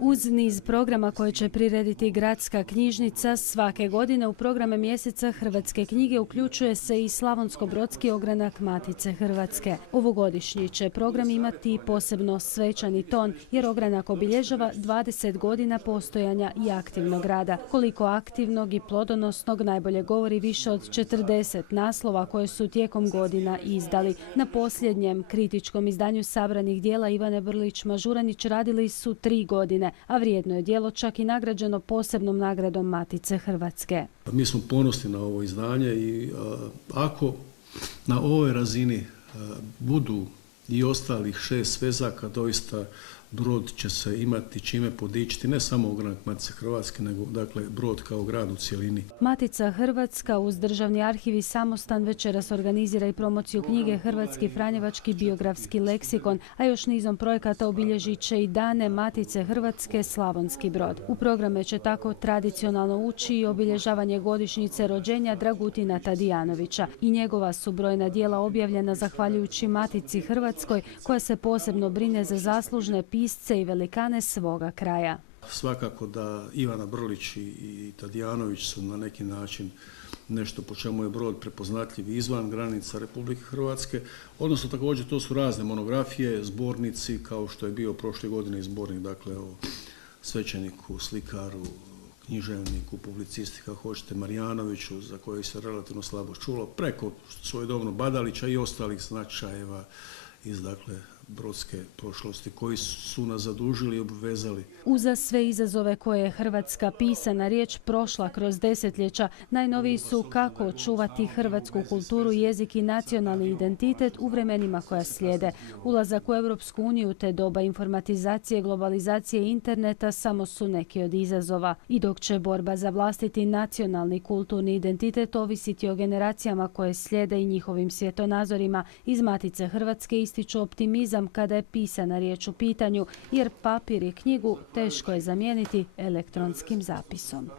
Uz niz programa koje će prirediti Gradska knjižnica, svake godine u programe mjeseca hrvatske knjige uključuje se i slavonsko-brodski ogranak Matice Hrvatske. Ovogodišnji će program imati posebno svečani ton, jer ogranak obilježava 20 godina postojanja i aktivnog rada. Koliko aktivnog i plodonosnog najbolje govori više od 40 naslova koje su tijekom godina izdali. Na posljednjem kritičkom izdanju sabranih dijela Ivane Brlić-Mažuranić radili su 3 godine, a vrijedno je djelo čak i nagrađeno posebnom nagradom Matice Hrvatske. Mi smo ponosni na ovo izdanje i ako na ovoj razini budu i ostalih 6 svezaka, doista Brod će se imati čime podičiti, ne samo ogranak Matice Hrvatske, nego dakle Brod kao grad u cjelini. Matica Hrvatska uz Državni arhiv i Samostan večeras organizira i promociju knjige Hrvatski franjevački biografski leksikon, a još nizom projekata obilježit će i dane Matice Hrvatske Slavonski Brod. U programe će tako tradicionalno ući i obilježavanje godišnjice rođenja Dragutina Tadijanovića i njegova su brojna djela objavljena zahvaljujući Matici Hrvatskoj, koja se posebno brine za zaslužne pisce i velikane svoga kraja. Svakako da Ivana Brlić i Tadijanović su na neki način nešto po čemu je Brod prepoznatljiv izvan granica Republike Hrvatske, odnosno također to su razne monografije, zbornici, kao što je bio prošle godine zbornik, dakle o svećeniku, slikaru, književniku, publicisti, kako hoćete, Marijanoviću, za koje se relativno slabo čulo, preko svojedobno Badalića i ostalih značajeva iz brodske prošlosti koji su nas zadužili i obvezali. Uza sve izazove koje je hrvatska pisana riječ prošla kroz desetljeća, najnoviji su kako očuvati hrvatsku kulturu, jezik i nacionalni identitet u vremenima koja slijede. Ulazak u Europsku uniju te doba informatizacije, globalizacije i interneta samo su neki od izazova. I dok će borba za vlastiti nacionalni kulturni identitet ovisiti o generacijama koje slijede i njihovim svjetonazorima, iz Matice Hrvatske ističu optimizam kada je pisana riječ u pitanju, jer papir i knjigu teško je zamijeniti elektronskim zapisom.